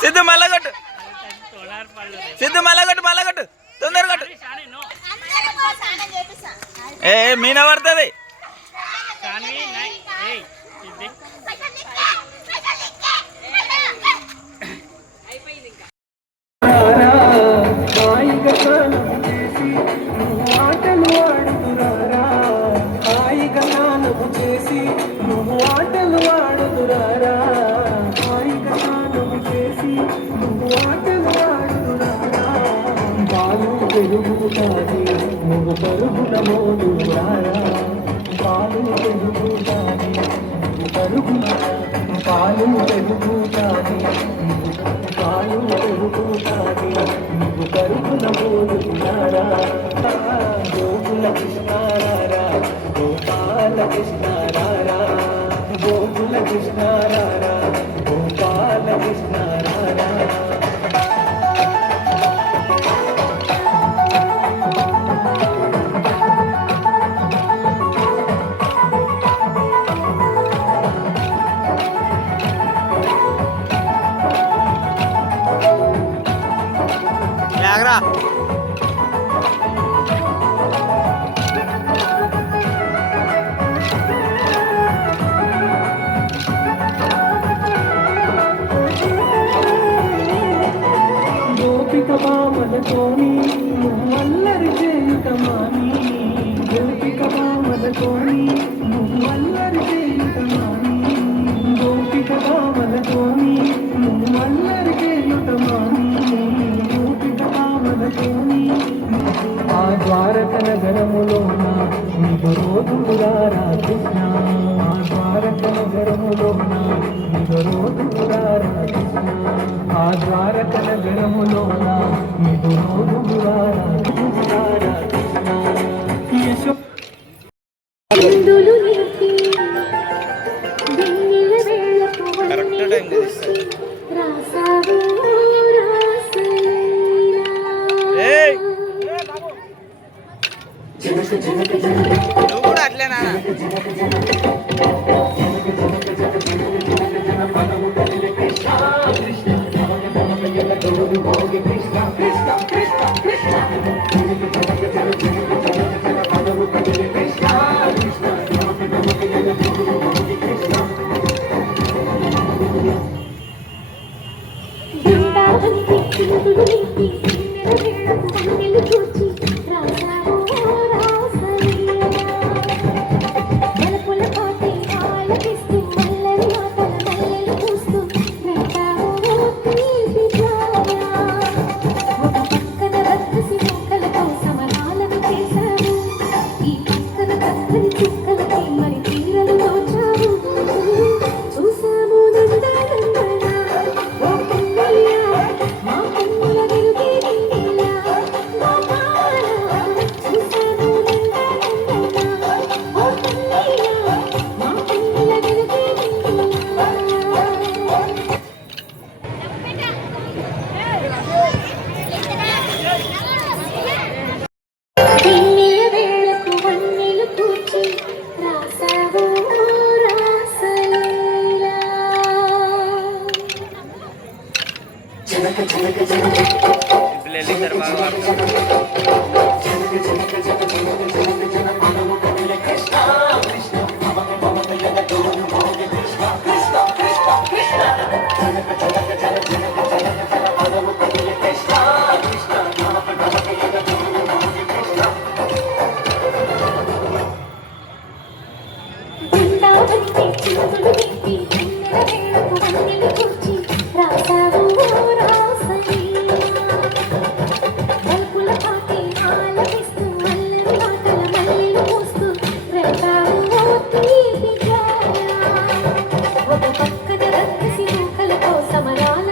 సిద్ధు మల్లగొట్టు, సిద్ధు మల్లగొట్టు, మల్లగొట్టు, తొందర కొట్టు. ఏ మీన పడుతుంది. నువ్వు పరుగున మోదురారా పాలు పెరుగుతాని పరుగున పాలు పెరుగుతాని పాలు పెరుగుతాని నువ్వు పరుగున మోదురారా గోకుల కృష్ణారారా గోపాల కృష్ణారారా గోకుల కృష్ణారారా గోపాల కృష్ణారారా బామలతోని నువ్వల్లరి చేయుటమాని గోపిక బామలతోని నువ్వల్లరి చేయుటమాని గోపిక బామలతోని నువ్వల్లరి చేయుటమాని గోపిక బామలతోని ఆ ద్వారక నగరములోన నీకు రోజురారా కృష్ణ ఆ ద్వారక నగరములోన నీకు రోజురారా కృష్ణ ఆ ద్వారక నగరములోన నీకు రోజురారా కృష్ణ యశో కరెక్ట్ టైం నువ్వు కూడా అట్లేనా సమరాల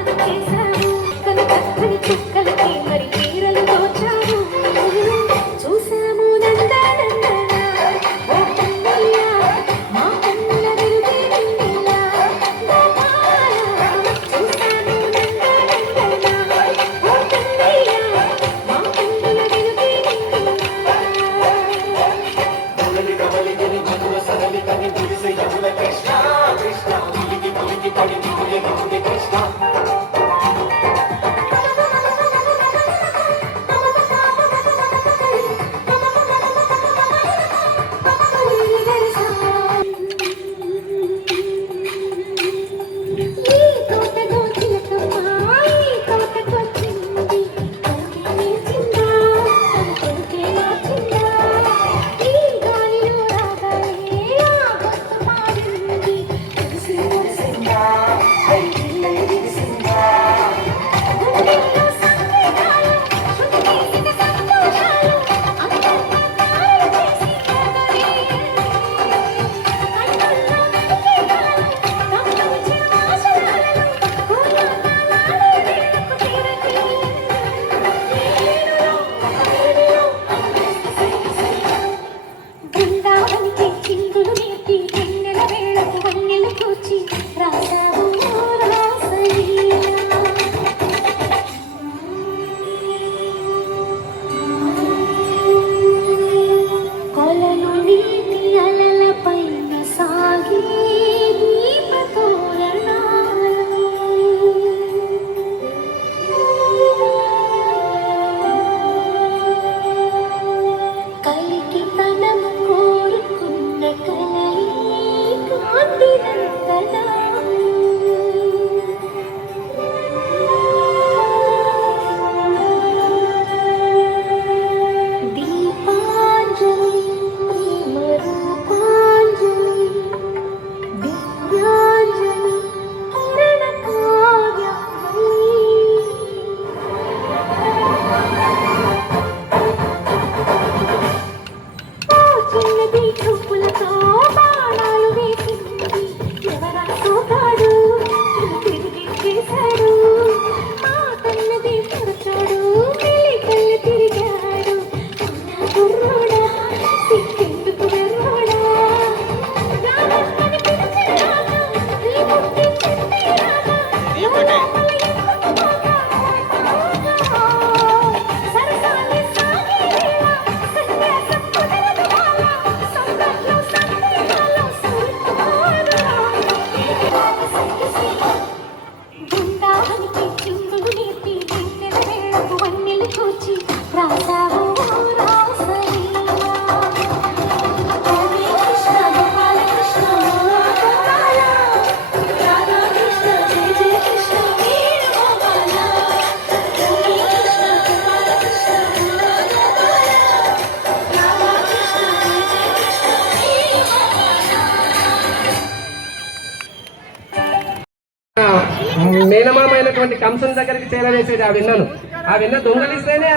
అయినటువంటి కంసుని దగ్గరికి చేరవేసేది ఆ వెన్నను. ఆ వెన్న దొంగలిస్తేనే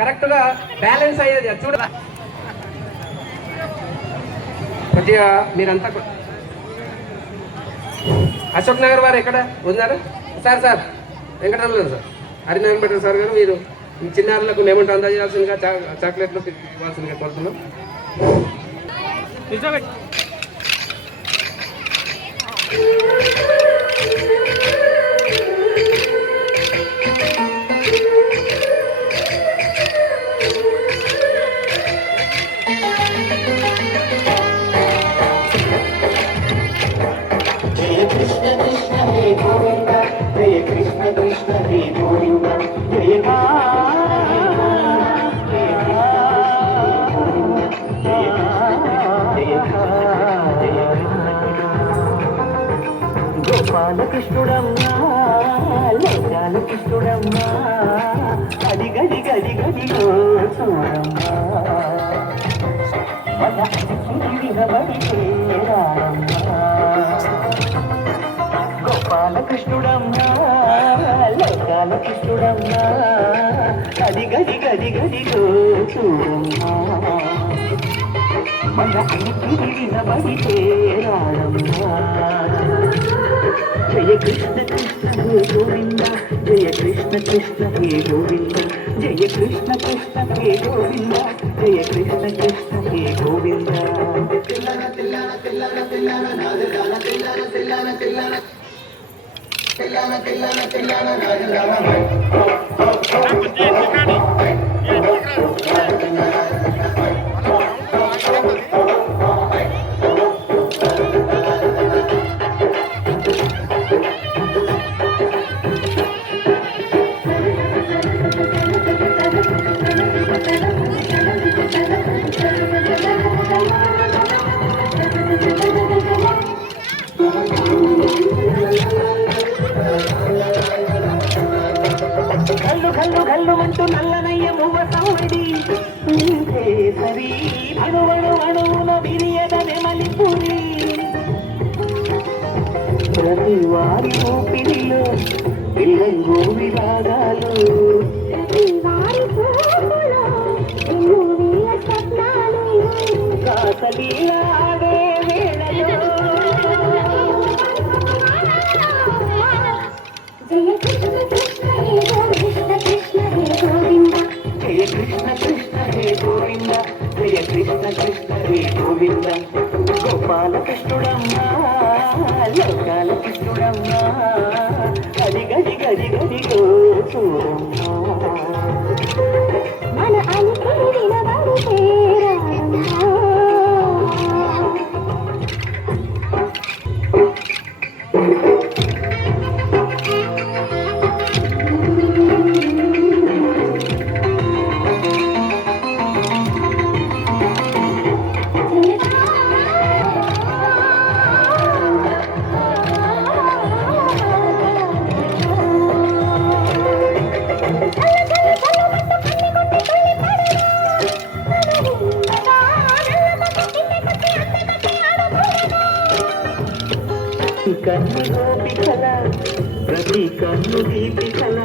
కరెక్ట్ గా బ్యాలెన్స్ అయ్యేది. అది చూడ కొద్దిగా మీరంతా అశోక్ నగర్ వారు ఎక్కడ ఉన్నారు sir? Sir Venkataramana sir, Harinarayana sir గారు, మీరు చిన్నారులకు మేమంటే అందజేయాల్సిందిగా చాక్లెట్లు ఇవ్వాల్సిందిగా కోరుతున్నాం. జయ కృష్ణ కృష్ణ హే గోవింద, జయ కృష్ణ కృష్ణ హే గోవింద, జయ గోపాలకృష్ణుడమ్మా, లోకాలకృష్ణుడమ్మా, అది గది గది గదిలో చూడమ్మా, వినబడితే రామ్మా. గోపాలకృష్ణుడమ్మా, లోకాలకృష్ణుడమ్మా, అది గది గది గదిలో చూడమ్మా, మన వినబడితే రామ్మా. జయ కృష్ణ కృష్ణ హే గోవింద, జయ కృష్ణ కృష్ణ హే గోవింద, జయ కృష్ణ కృష్ణ హే గోవింద, జయ కృష్ణ కృష్ణ హే గోవింద. తిల్లన తిల్లన తిల్లన తిల్లన నాదగాన తిల్లన తిల్లన తిల్లన తిల్లన తిల్లన తిల్లన నాదగాన. గల్లు గల్లు గల్లు అంటూ నల్లనయ్య మువ్వ సౌడి సరి అణువణు అణువున బిరియద నెమలిపురి. ప్రతి వారి ఊపిరిలో పిల్లంగో విరాగాలు, కాసలీలాడే వేళలో జయ కృష్ణ కృష్ణ హే గోవింద, జయ కృష్ణ కృష్ణ హే గోవింద, జయ కృష్ణ కృష్ణ హే గోవింద. గోపాలకృష్ణుడమ్మా, లోకాలకృష్ణుడమ్మా, అది గది గది గదిలో చూడమ్మా, మన అలికి వినబడితే రామ్మా. కన్ను గోపికల ప్రతి కన్ను దీపికల,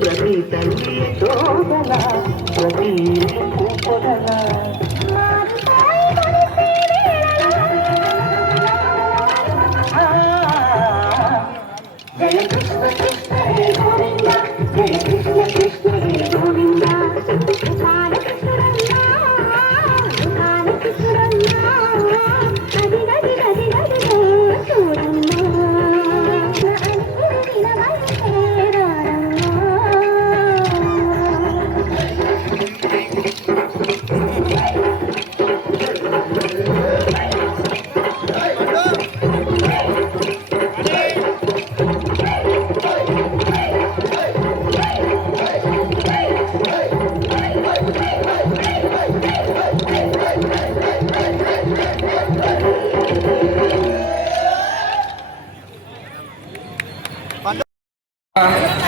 ప్రతి తల్లి శోభల, ప్రతి పూపదల. జయ కృష్ణ కృష్ణ హే గోవింద, జయ కృష్ణ కృష్ణ హే గోవింద.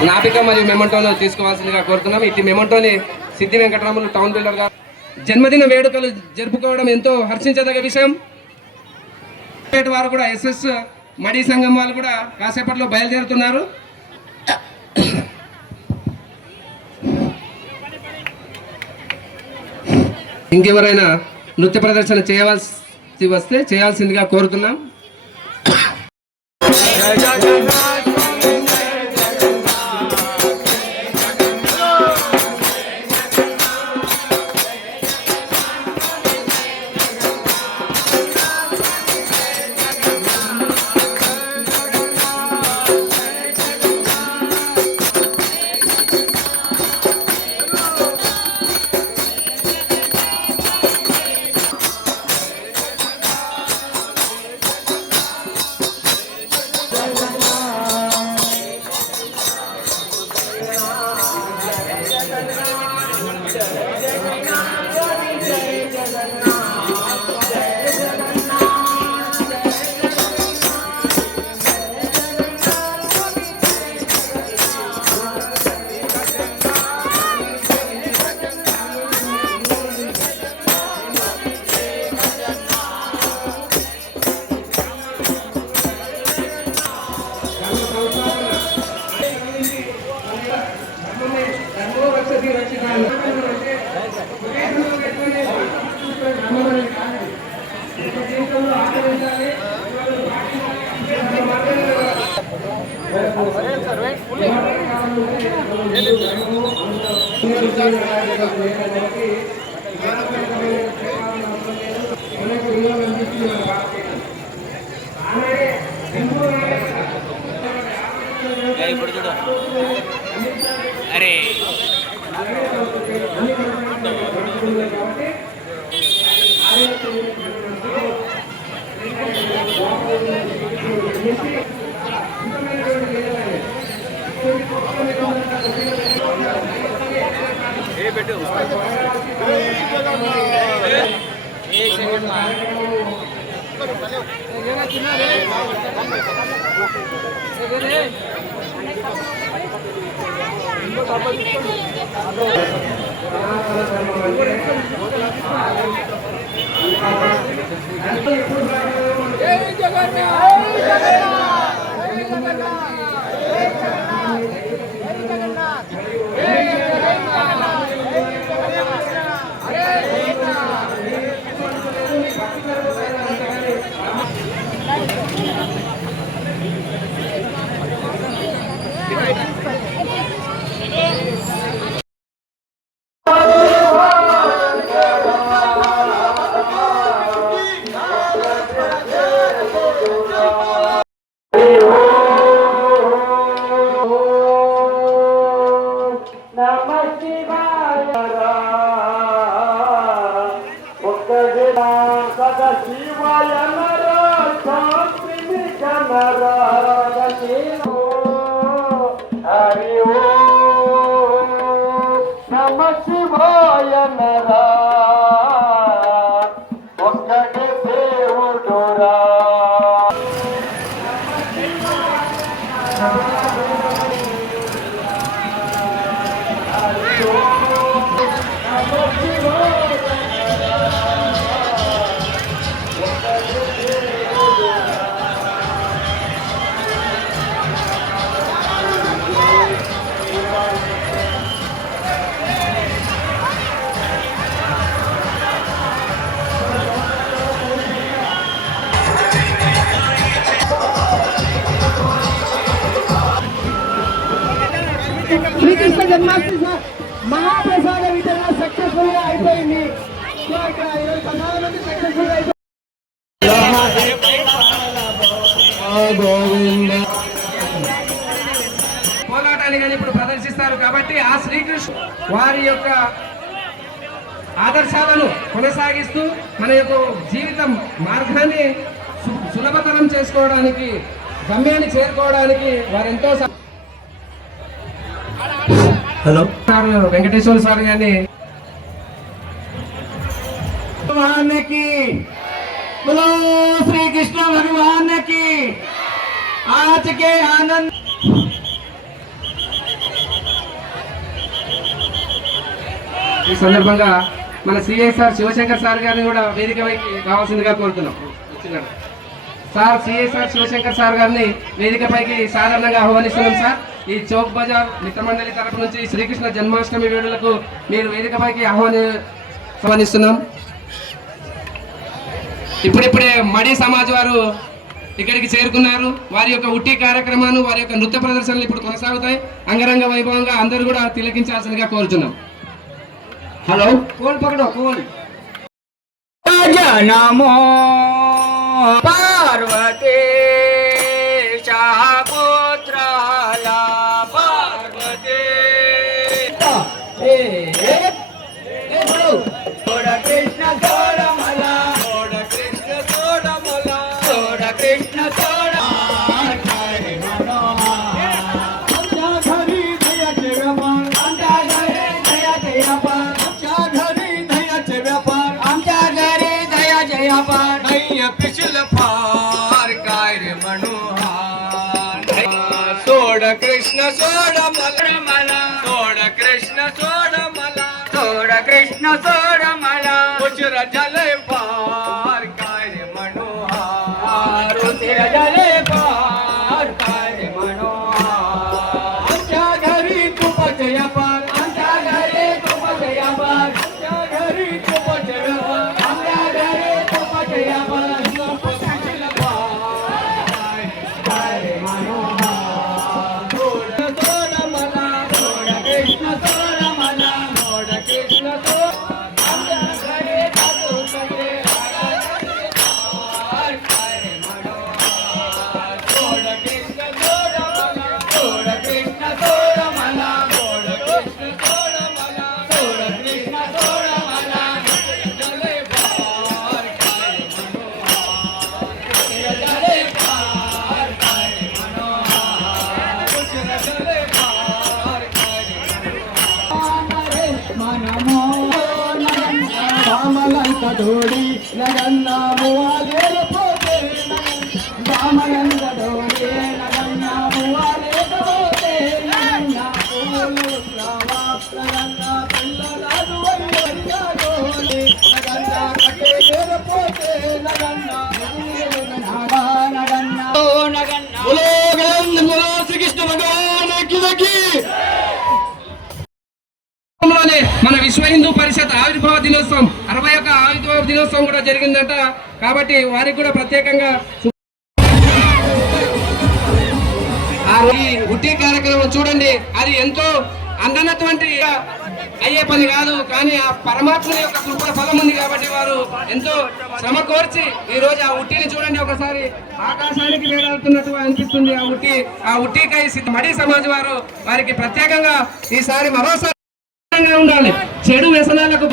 జ్ఞాపిక మరియు మెమంటోను తీసుకోవాల్సిందిగా కోరుతున్నాం. ఇటు మెమంటోని సిద్ధి వెంకటరాములు టౌన్ బిల్డర్ గారు జన్మదిన వేడుకలు జరుపుకోవడం ఎంతో హర్షించదగ్గ విషయం. వారు కూడా ఎస్ఎస్ మడి సంఘం వాళ్ళు కూడా కాసేపట్లో బయలుదేరుతున్నారు. ఇంకెవరైనా నృత్య ప్రదర్శన చేయవలసి వస్తే చేయాల్సిందిగా కోరుతున్నాం. ఇప్పుడు చూడు అరే పెట్టు శ్రీకృష్ణ జన్మాష్టమి మహాప్రసాద వితరణ సక్సెస్ఫుల్ గా అయిపోయింది. సో ఇక్కడ 20 మంది సక్సెస్ఫుల్ గా పోరాటాన్ని కానీ ఇప్పుడు ప్రదర్శిస్తారు కాబట్టి ఆ శ్రీకృష్ణ వారి యొక్క ఆదర్శాలను కొనసాగిస్తూ మన యొక్క జీవితం మార్గాన్ని సులభతరం చేసుకోవడానికి, గమ్యాన్ని చేరుకోవడానికి వారెంతో హలో వెంకటేశ్వర స్వామి గారిని భగవాన్కి बोलो श्री कृष्ण भगवान की आज के आनंद ఈ సందర్భంగా మన సిఎస్ఆర్ శివశంకర్ సార్ గారిని కూడా వేదిక పైకి రావాల్సిందిగా కోరుతున్నాం. సార్ సిఎస్ఆర్ శివశంకర్ సార్ గారిని వేదిక పైకి సాధారణంగా ఆహ్వానిస్తున్నాం. సార్ ఈ చౌక్ బజార్ మిత్రమండలి తరపు నుంచి శ్రీకృష్ణ జన్మాష్టమి వేడులకు మీరు వేదిక పైకి స్వాగతిస్తున్నాం. ఇప్పుడిప్పుడే మడి సమాజ్ వారు ఇక్కడికి చేరుకున్నారు. వారి యొక్క ఉట్టి కార్యక్రమాలు, వారి యొక్క నృత్య ప్రదర్శనలు ఇప్పుడు కొనసాగుతాయి. అంగరంగ వైభవంగా అందరూ కూడా తిలకించాల్సిందిగా కోరుచున్నాం. హలో, కోల్ పకడో, కోల్. నమో పార్వతే పుత్రాల పార్వతే కృష్ణ సోడమల కృష్ణ సోడమల కృష్ణ సోడ पिछल पार काय रे मनोहार सोड कृष्ण सोड मला सोड कृष्ण सोड मला सोड कृष्ण सोड मला उचिर जले पार काय रे मनोहार उचिर जले पार काय रे मनोहार आमच्या घरी खूप जय पार आमच्या घरी खूप जय पार आमच्या घरी खूप जय पार आमच्या घरी खूप जय पार ढोड़ी लगन्ना मुआले पोते बामनंद ढोड़ी लगन्ना मुआले पोते लगन्ना बोलो लावा लगन्ना पिल्ला दुवैया ढोड़ी लगन्ना कटे देर पोते लगन्ना नागा लगन्ना ओ लगन्ना बोलो गंध बोलो श्री कृष्ण भगवान की जय. మన విశ్వ హిందూ పరిషత్ ఆవిర్భావ దినోత్సవం 61వ ఆవిర్భావ దినోత్సవం కూడా జరిగిందట. కాబట్టి వారికి కూడా ప్రత్యేకంగా ఈ ఉట్టి కార్యక్రమం చూడండి. అది ఎంతో అందనటువంటి అయ్యే పని కాదు, కానీ ఆ పరమాత్మ యొక్క కృపణ ఫలం ఉంది. కాబట్టి వారు ఎంతో శ్రమ కోర్చి ఈ రోజు ఆ ఉట్టిని చూడండి. ఒకసారి ఆకాశానికి వేలాడుతున్నట్టు అనిపిస్తుంది ఆ ఉట్టికై మడి సమాజ్ వారు వారికి ప్రత్యేకంగా ఈసారి మరోసారి ఉండాలి. చెడు వ్యసనాలకు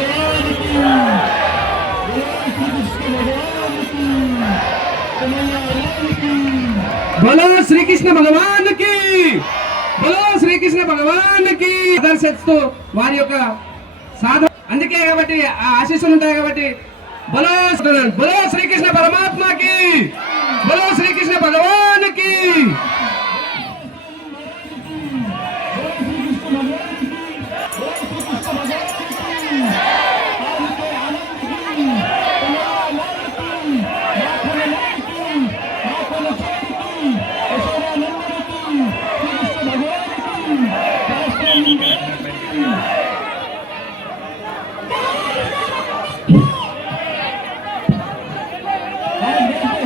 బలో శ్రీకృష్ణ భగవానికి బలో శ్రీకృష్ణ భగవానికి ఆదర్శిస్తూ వారి యొక్క సాధన. అందుకే కాబట్టి ఆ ఆశీస్సులు ఉంటాయి. కాబట్టి బలో బలో శ్రీకృష్ణ పరమాత్మకి బలో శ్రీకృష్ణ భగవానికి.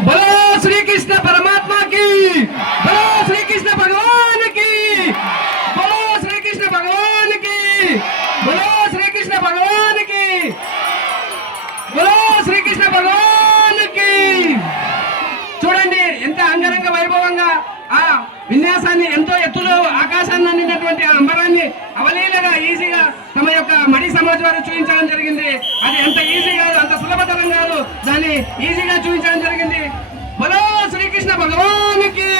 బలో శ్రీకృష్ణ పరమాత్మకి బలో శ్రీకృష్ణ భగవానికి బలో శ్రీకృష్ణ భగవానికి బలో శ్రీకృష్ణ భగవానికి బలో శ్రీకృష్ణ భగవానికి. చూడండి ఎంత అంగరంగ వైభవంగా ఆ విన్యాసాన్ని, ఎంతో ఎత్తులో ఆకాశాన్ని అందినటువంటి ఆ అంబరాన్ని అవలీలగా ఈజీగా తమ యొక్క మడి సమాజ్ వారు చూపించడం జరిగింది. అది ఎంత ఈజీ కాదు, అంత సులభతరం కాదు, దాన్ని ఈజీగా చూపించడం జరిగింది. బలో శ్రీకృష్ణ భగవానికి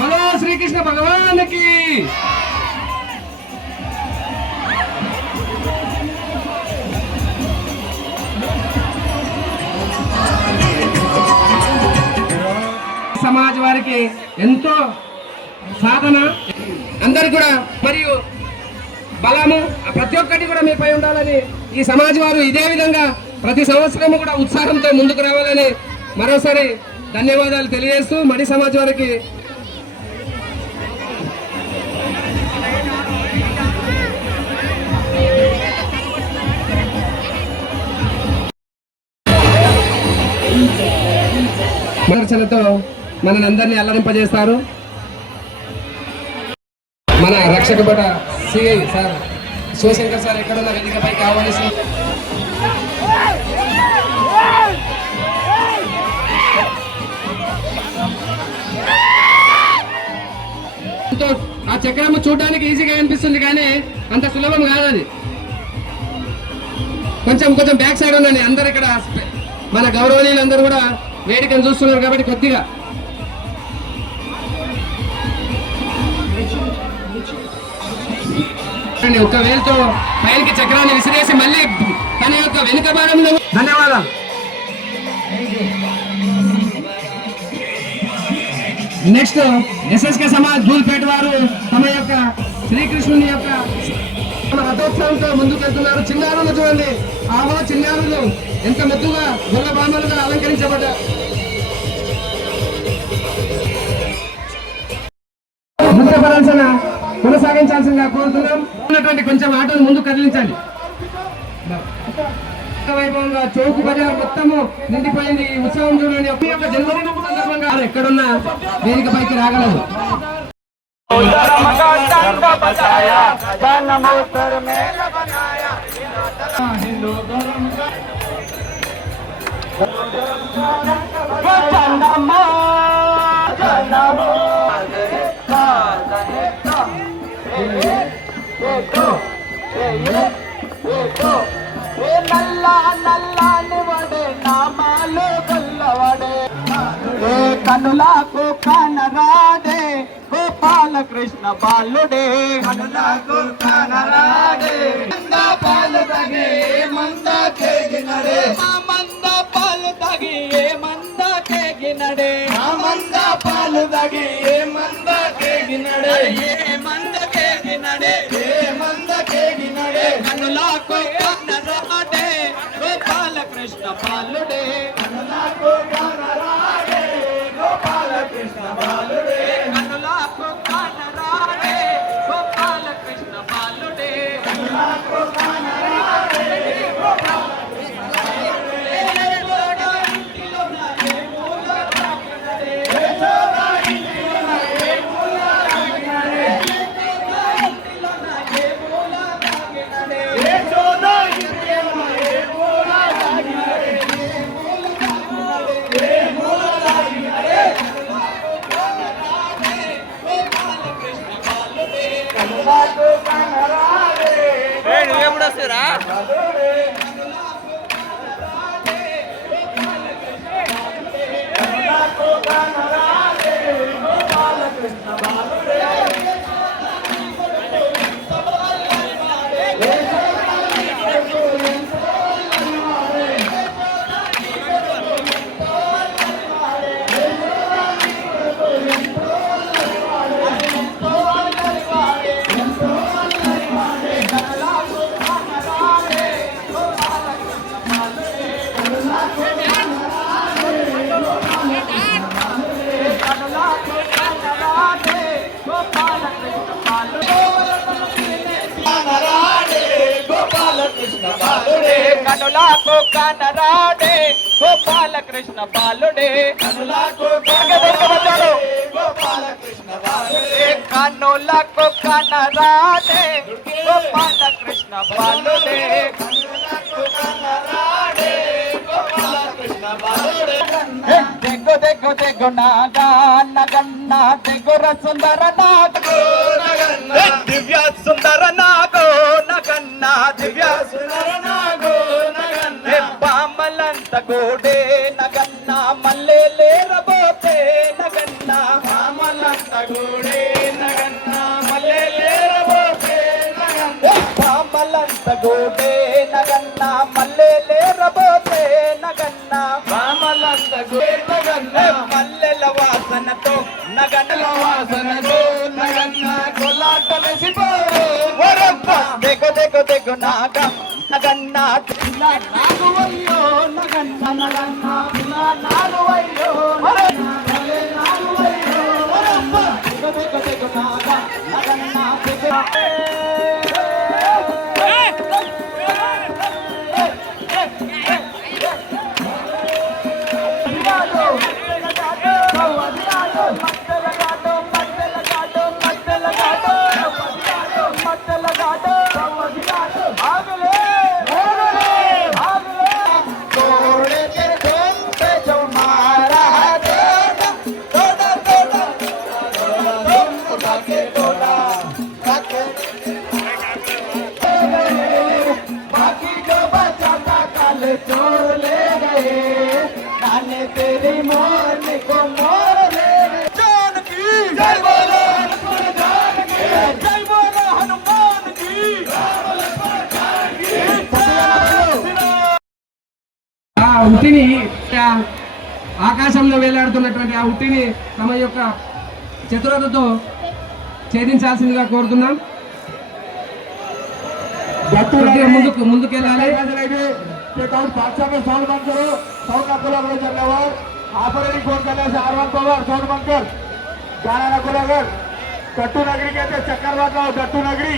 బలో శ్రీకృష్ణ భగవానికి. సమాజ్ వారికి ఎంతో సాధన అందరికి కూడా మరియు బలము ప్రతి ఒక్కటి కూడా మీపై ఉండాలని ఈ సమాజ్ వారు ఇదే విధంగా ప్రతి సంవత్సరం కూడా ఉత్సాహంతో ముందుకు రావాలని మరోసారి ధన్యవాదాలు తెలియజేస్తూ మడి సమాజ్ వారికి ప్రదర్శనతో మనందరినీ అల్లరింపజేస్తారు. మన రక్షక భట సిఐ సార్ శివశంకర్ సార్ ఎక్కడున్న వేదికపైకి ఆహ్వానిస్తూ ఆ చక్రం చూడడానికి ఈజీగా అనిపిస్తుంది కానీ అంత సులభం కాదు అది. కొంచెం బ్యాక్ సైడ్ ఉండండి. అందరు ఇక్కడ మన గౌరవనీయులందరూ కూడా వేదికను చూస్తున్నారు కాబట్టి కొద్దిగా ఒక్క వేలుతో పైనకి చక్రాన్ని విసిరేసి మళ్ళీ తన యొక్క వెనుక భాగంలో. ధన్యవాదాలు. నెక్స్ట్ ఎస్ఎస్కే సమాజ్ ధూల్పేట వారు తమ యొక్క శ్రీకృష్ణుని యొక్క రథోత్సవంతో ముందుకు వెళ్తున్నారు. చిన్నారులు చూడండి, ఆహో చిన్నారులు ఎంత ముద్దుగా గొల్ల బాణాలుగా అలంకరించబడ్డారు. నృత్య ప్రదర్శన కొనసాగించాల్సిందిగా కోరుతున్నాం. ఉన్నటువంటి కొంచెం ఆటోను ముందు కదిలించండి. వైభవంగా చౌకు బజార్ మొత్తము నిండిపోయింది. ఈ ఉత్సవం చూడండి. ఒక యొక్క జన్మదినం సందర్భంగా ఎక్కడున్నా వేదిక పైకి రాగలదు. కనులకు కనరాడే గోపాలకృష్ణ బాలుడే, కనులకు కనరాడే మంద పాలు తగి మంద కేగినడే, మంద పాలు తగి మంద కేగినడే, మంద పాలు తగి మంద కేగినడే, మంద కేగినడే, మంద కేగినడే, కనులకు కనరాడే గోపాలకృష్ణ బాలుడే, కనులకు కనరాడే గోపాలకృష్ణ బాలుడే, కనులకు కనరాడే గోపాలకృష్ణ బాలుడే, కనులకు కనరాడే గోపాలకృష్ణ బాలుడే, యశోదా ఇంటిలోన ఏ మూల రాగినడే, యశోదా ఇంటిలోన ఏ మూల రాగినడే, యశోదా ఇంటిలోన ఏ మూల రాగినడే, యశోదా ఇంటిలోన ఏ మూల రాగినడే, ఏ మూల రాగినడే, గోపాలకృష్ణ బాలుడే, కనులకు కనరాడే ఎప్పుడు వస్తారా? కనులకు కనరాడే గోపాలకృష్ణ బాలుడే, కనులకు కనరాడే గోపాలకృష్ణ బాలుడే, కనులకు కనరాడే గోపాలకృష్ణ బాలుడే, కనులకు కనరాడే గోపాలకృష్ణ బాలుడే, కనులకు కనరాడే గోపాలకృష్ణ బాలుడే, దెగ్గు దెగ్గు దెగ్గు నాగా నగన్న దెగ్గుర సుందర నాగో నగన్న దివ్య సుందర నాగో నగన్న దివ్య సుందర నాగో నగన్న పామలంత గోడే నగన్న మల్లె లేరబోతే నగన్న పామలంత గోడే నగన్న మల్లె లేరబోతే నగన్న పామలంత గోడే నగన్న మల్లె లేరబోతే నగన్న పామలంత గోడే నగన్న మల్లెల వాసనతో నగన్నల వాసనతో నగన్న కొల్లాటలసిపో వరప్ప దెగ్గు దెగ్గు దెగ్గు నాగ నగన్న నాగువయ్యో నగన్న నగన్న నాగువయ్యో నాగువయ్యో వరప్ప దెగ్గు దెగ్గు దెగ్గు నాగ నగన్న तेरी मान को मारे जानकी जय बोलो लक्ष्मण जानकी जय बोलो हनुमान की ఆ ఉట్టిని ఆకాశంలో వేలాడుతున్నటువంటి ఆ ఉట్టిని తమ యొక్క చతురతతో ఛేదించాల్సిందిగా కోరుతున్నాం. ముందుకెళ్ళాలి. बादशाह में साउंड बंद करो. साउंड आपको लग रहा है. ऑपरेटिंग फोन करने से R1 पावर साउंड बंद कर. गाना ना खोला. गट्टू नगरी कहते चक्कर लगाओ. गट्टू नगरी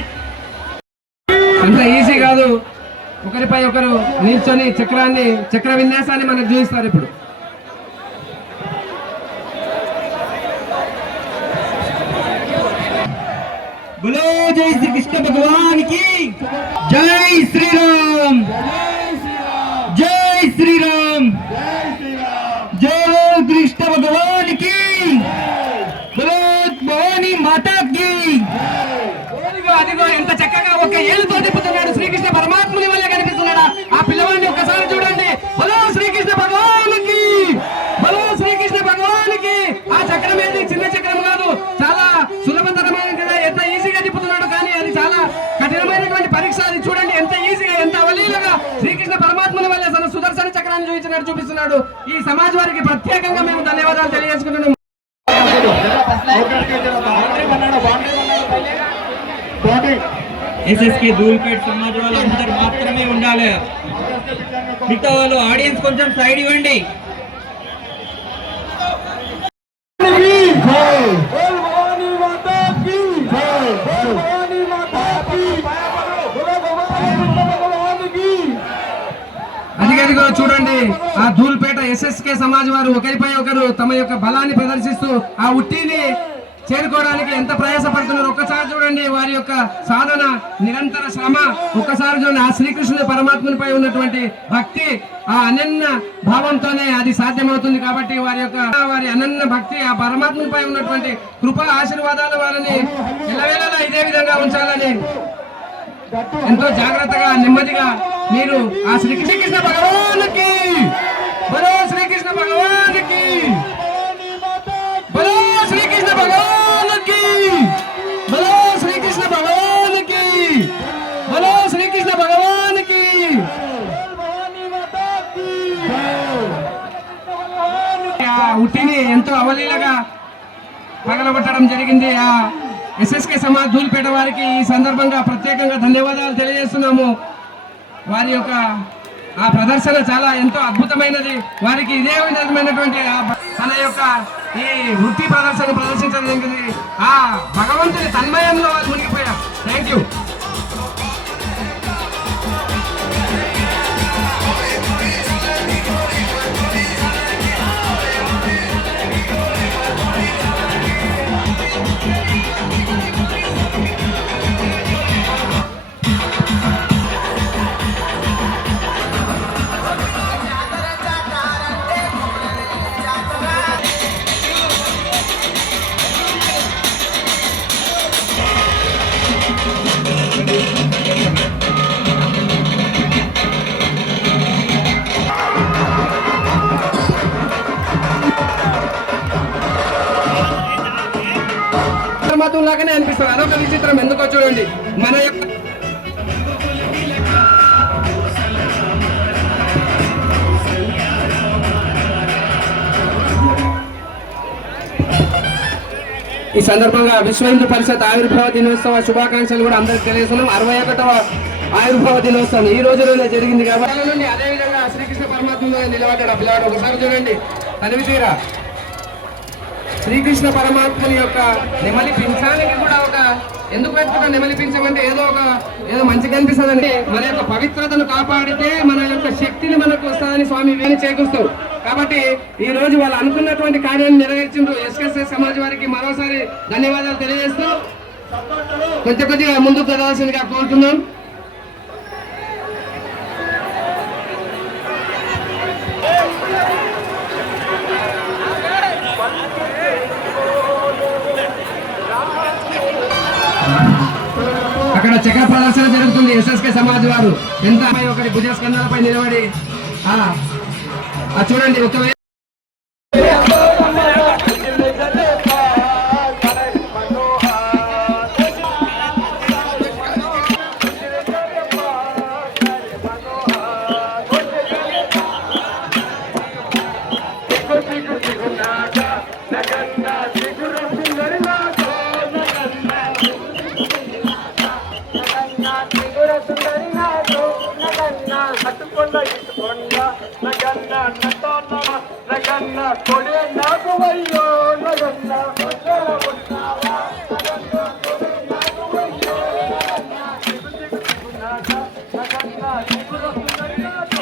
అంత ఈజీ కాదు. ఒకరిపై ఒకరు నిల్చొని చక్ర విన్యాసాన్ని మనకు చూపిస్తారు. ఇప్పుడు बोलो जय श्री कृष्ण भगवान की जय श्री राम जय श्री राम जय कृष्ण भगवान की बोलो भवानी माता की. అదిగో ఎంత చక్కగా ఒక ఏలుతో తిప్పుతున్నాడు. శ్రీకృష్ణ పరమాత్ముని వల్ల కనిపిస్తున్నాడా? ఆ పిల్లవాడిని ఒక్కసారి చూడండి. బలో శ్రీకృష్ణ భగవానికి బలో శ్రీకృష్ణ భగవానికి. ఆ చక్రం ఏది చిన్న చక్రం కాదు, చాలా సులభతరమైన కదా. ఎంత ఈజీగా తిప్పుతున్నాడు, కానీ అది చాలా కఠినమైనటువంటి పరీక్ష. అది చూడండి ఎంత ఈజీగా, ఎంత అవలీలగా శ్రీకృష్ణ పరమాత్ముని వల్ల తన సుదర్శన చక్రాన్ని చూపిస్తున్నాడు. ఈ సమాజ్ వారికి ప్రత్యేకంగా మేము ధన్యవాదాలు తెలియజేసుకుంటున్నాం. ఎస్ఎస్కే ధూల్పేట్ సమాజ్ వాళ్ళు అందరు మాత్రమే ఉండాలి. మిగతా వాళ్ళు ఆడియన్స్ కొంచెం సైడ్ ఇవ్వండి. అదిగదిగో చూడండి, ఆ ధూల్పేట ఎస్ఎస్కే సమాజ్ వారు ఒకరిపై ఒకరు తమ యొక్క బలాన్ని ప్రదర్శిస్తూ ఆ ఉట్టిని చేరుకోవడానికి ఎంత ప్రయాసపడుతున్నారు. ఒక్కసారి చూడండి వారి యొక్క సాధన, నిరంతర శ్రమ. ఒక్కసారి చూడండి, ఆ శ్రీకృష్ణుడి పరమాత్మునిపై ఉన్నటువంటి భక్తి, ఆ అనన్య భావంతోనే అది సాధ్యమవుతుంది. కాబట్టి వారి అనన్య భక్తి, ఆ పరమాత్మునిపై ఉన్నటువంటి కృప ఆశీర్వాదాలు వారిని ఎల్లవేళలా ఇదే విధంగా ఉంచాలని ఎంతో జాగ్రత్తగా నెమ్మదిగా మీరు ఆ శ్రీకృష్ణ భగవానికి బలో శ్రీకృష్ణ భగవానికి బలో శ్రీకృష్ణ భగవానికి బలో శ్రీకృష్ణ భగవానికి బలో శ్రీకృష్ణ భగవానికి. ఆ ఉట్టిని ఎంతో అవలీలగా పగలగొట్టడం జరిగింది. ఆ ఎస్ఎస్కే సమాజ్ ధూల్పేట వారికి ఈ సందర్భంగా ప్రత్యేకంగా ధన్యవాదాలు తెలియజేస్తున్నాము. వారి యొక్క ఆ ప్రదర్శన చాలా ఎంతో అద్భుతమైనది. వారికి ఇదే విధమైనటువంటి తన యొక్క ఈ వృత్తి ప్రదర్శించడం జరిగింది. ఆ భగవంతుని తన్మయంలో వాళ్ళు మునిగిపోయారు. Thank you. లాగానే అనిపిస్తుంది. అదొక విచిత్రం. ఎందుకో చూడండి, మన యొక్క ఈ సందర్భంగా విశ్వ హిందూ పరిషత్ ఆవిర్భావ దినోత్సవ శుభాకాంక్షలు కూడా అందరికి తెలియజేస్తున్నాం. 61వ ఆవిర్భావ దినోత్సవం ఈ రోజులోనే జరిగింది కాబట్టి అదే విధంగా శ్రీకృష్ణ పరమాత్మ నిలబడ్డాడు. పిల్లవాడు ఒకసారి చూడండి, తనివి తీరా శ్రీకృష్ణ పరమాత్మని యొక్క నెమలి పింఛానికి కూడా ఒక ఎందుకు పెట్టుకుంటా నెమలి పింఛమంటే ఏదో మంచిగా అనిపిస్తుందండి. మన యొక్క పవిత్రతను కాపాడితే మన యొక్క శక్తిని మనకు వస్తుందని స్వామి వేణి చేకూరుస్తారు. కాబట్టి ఈ రోజు వాళ్ళు అనుకున్నటువంటి కార్యాన్ని నెరవేర్చిండ్రు. ఎస్ఎస్కే సమాజ్ వారికి మరోసారి ధన్యవాదాలు తెలియజేస్తూ కొద్దిగా ముందుకు జరగాల్సిందిగా కోరుతున్నాం. అక్కడ చక్ర ప్రదర్శన జరుగుతుంది. ఎస్ఎస్కే సమాజ్ వారు ఎంత ఒకరి భుజస్కంధాలపై నిలబడి చూడండి. ఒక త్రిపుర సుందరి నాతో నగన్న కట్టుకొండ ఇట్టుకొండ నగన్న నతో నగన్న కొడే నాకు వయ్యో నగన్న కొట్టల ఉన్నావా నగన్న కొడే నాకు వయ్యో నగన్న త్రిపుర సుందరి నాతో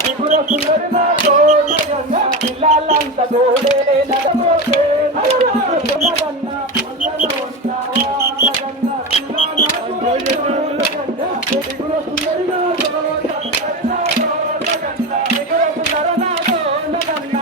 త్రిపుర సుందరి నాతో నగన్న పిల్లలంత గోడే నగమోటే నగన్న ఉన్నావా నగన్న త్రిపుర సుందరి నాతో నగన్న త్రిపుర సుందరి నాతో నగన్న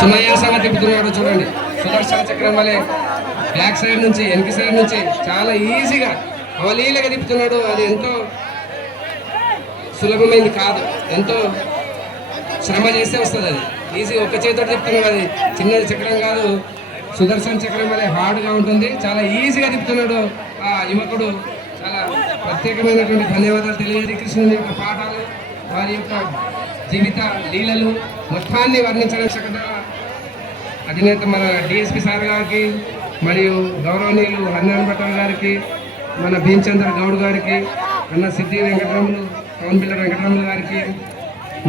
సుమయాసంగా తిప్పుతున్నాడు చూడండి. సుదర్శన చక్రం వలె బ్యాక్ సైడ్ నుంచి వెనక సైడ్ నుంచి చాలా ఈజీగా అవలీలగా తిప్పుతున్నాడు. అది ఎంతో సులభమైంది కాదు, ఎంతో శ్రమ చేస్తే వస్తుంది. అది ఈజీగా ఒక్క చేతితో తిప్పుతున్నాడు. అది చిన్నది చక్రం కాదు, సుదర్శన చక్రం వలె హార్డ్గా ఉంటుంది. చాలా ఈజీగా తిప్పుతున్నాడు ఆ యువకుడు. చాలా ప్రత్యేకమైనటువంటి ధన్యవాదాలు తెలియజేసి కృష్ణుని యొక్క పాఠాలు, వారి యొక్క జీవిత లీలలు మొత్తాన్ని వర్ణించడం అధినేత మన డిఎస్పి సార్ గారికి, మరియు గౌరవనీయులు హన్నాన్ భట్టర్ గారికి, మన భీమచంద్ర గౌడ్ గారికి, అన్న సిద్ధి వెంకటరాములు, పవన్ పిల్లర్ వెంకటరాములు గారికి,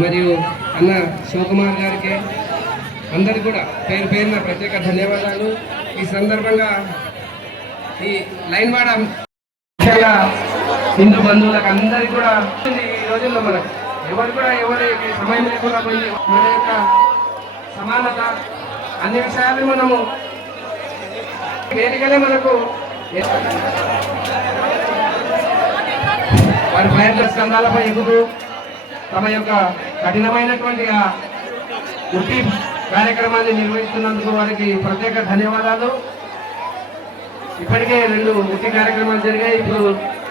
మరియు అన్న శివకుమార్ గారికి, అందరికీ కూడా పేరు పేరున ప్రత్యేక ధన్యవాదాలు. ఈ సందర్భంగా ఈ లైన్వాడ ముఖ్యంగా హిందూ బంధువులకు అందరికీ కూడా ఈ రోజుల్లో మనకు ఎవరు కూడా ఎవరికి సమయం లేకుండా పోయి మన యొక్క సమానత అన్ని విషయాలు మనము వేదికనే మనకు వారి ప్రయత్న స్కంధాలపై ఎగుతూ తమ యొక్క కఠినమైనటువంటి ఆ ఉట్టి కార్యక్రమాన్ని నిర్వహిస్తున్నందుకు వారికి ప్రత్యేక ధన్యవాదాలు. ఇప్పటికే 2 ఉట్టి కార్యక్రమాలు జరిగాయి. ఇప్పుడు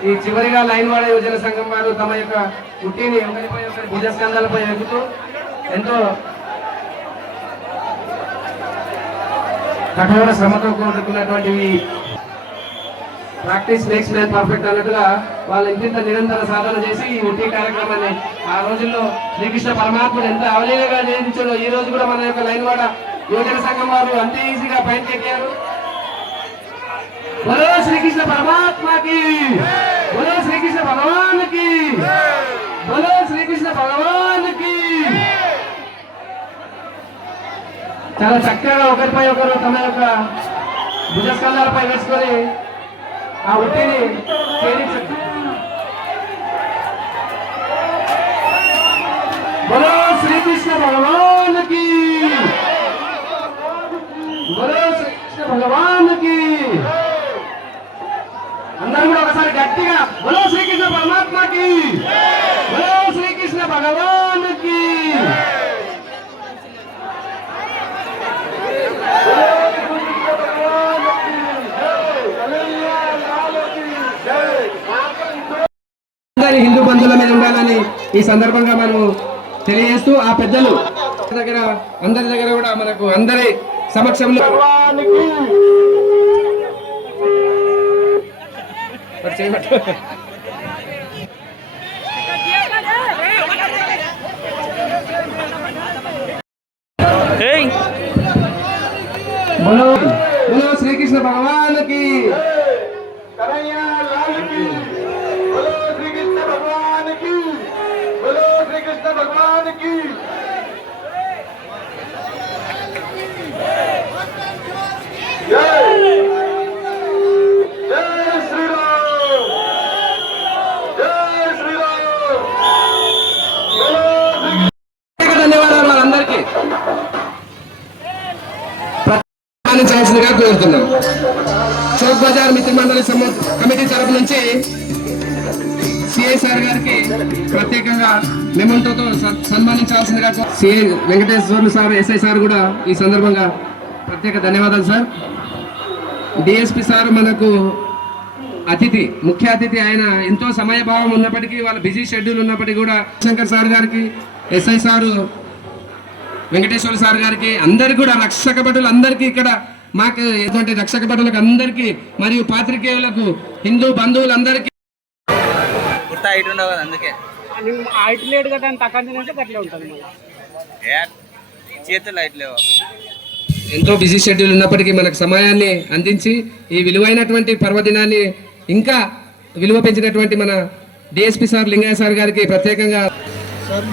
ఈ చివరిగా లైన్వాడ యువజన సంఘం వారు తమ యొక్క ఉట్టిని ఒకరిపై ఒకరి భుజస్కంధాలపై ఎగుతూ ఎంతో కఠోర శ్రమతో కూడుకున్నటువంటి ప్రాక్టీస్ మేక్స్ మ్యాన్ పర్ఫెక్ట్ అన్నట్టుగా వాళ్ళు ఇంత నిరంతర సాధన చేసి ఈ ఉట్టి కార్యక్రమాన్ని ఆ రోజుల్లో శ్రీకృష్ణ పరమాత్ముడు ఎంత అవలీలగా జయించాడో ఈ రోజు కూడా మన యొక్క లైన్వాడ యువజన సంఘం వారు అంతే ఈజీగా పైకి ఎక్కారు. बोलो श्री कृष्ण परमात्मा की, बोलो श्री कृष्ण भगवान की, बोलो श्री कृष्ण भगवान की. చాలా చక్కగా ఒకరిపై ఒకరు తమ యొక్క భుజస్కంధాలపై వేసుకొని ఆ ఉట్టిని చేయించారు. बोलो श्री कृष्ण भगवान की, बोलो श्री कृष्ण भगवान की. అందరూ కూడా ఒకసారి గట్టిగా బోలో శ్రీకృష్ణ పరమాత్మకి, బోలో శ్రీకృష్ణ భగవానికి. హిందూ బంధువుల మీద ఉండాలని ఈ సందర్భంగా మనము తెలియజేస్తూ ఆ పెద్దలు దగ్గర అందరి దగ్గర కూడా మనకు అందరి సమక్షంలో बोलो श्री कृष्ण भगवान की, कन्हैया लाल की बोलो श्री कृष्ण भगवान की बोलो श्री कृष्ण भगवान की जय जय श्री राम जय श्री राम बोलो श्री ధన్యవాదాలు వాళ్ళందరికీ ఆనందించాల్సిందిగా కోరుతున్నాం. చౌక్ బజార్ మిత్ర మండలి కమిటీ తరపు నుంచి సిఐ సార్ గారికి ప్రత్యేకంగా మెమంటోతో సన్మానించాల్సిందిగా CI Venkateswarlu sir, SI sir కూడా ఈ సందర్భంగా ప్రత్యేక ధన్యవాదాలు సార్. డిఎస్పి సార్ మనకు అతిథి, ముఖ్య అతిథి. ఆయన ఎంతో సమయభావం ఉన్నప్పటికీ, వాళ్ళ బిజీ షెడ్యూల్ ఉన్నప్పటికీ కూడా శంకర్ సార్ గారికి, ఎస్ఐ సారు వెంకటేశ్వర సార్ గారికి, అందరికీ కూడా రక్షక భటులు అందరికీ, ఇక్కడ మాకు ఎటువంటి రక్షక భటులకు అందరికీ మరియు పాత్రికేయులకు, హిందూ బంధువులందరికీ అందుకే హైట్ లేడు కదా అని తక్కువ అట్లే ఉంటుంది చేతులు లైట్ లేవు. ఎంతో బిజీ షెడ్యూల్ ఉన్నప్పటికీ మనకు సమయాన్ని అందించి ఈ విలువైనటువంటి పర్వదినాన్ని ఇంకా విలువ పెంచినటువంటి మన డిఎస్పి సార్ లింగయ్య సార్ గారికి ప్రత్యేకంగా సార్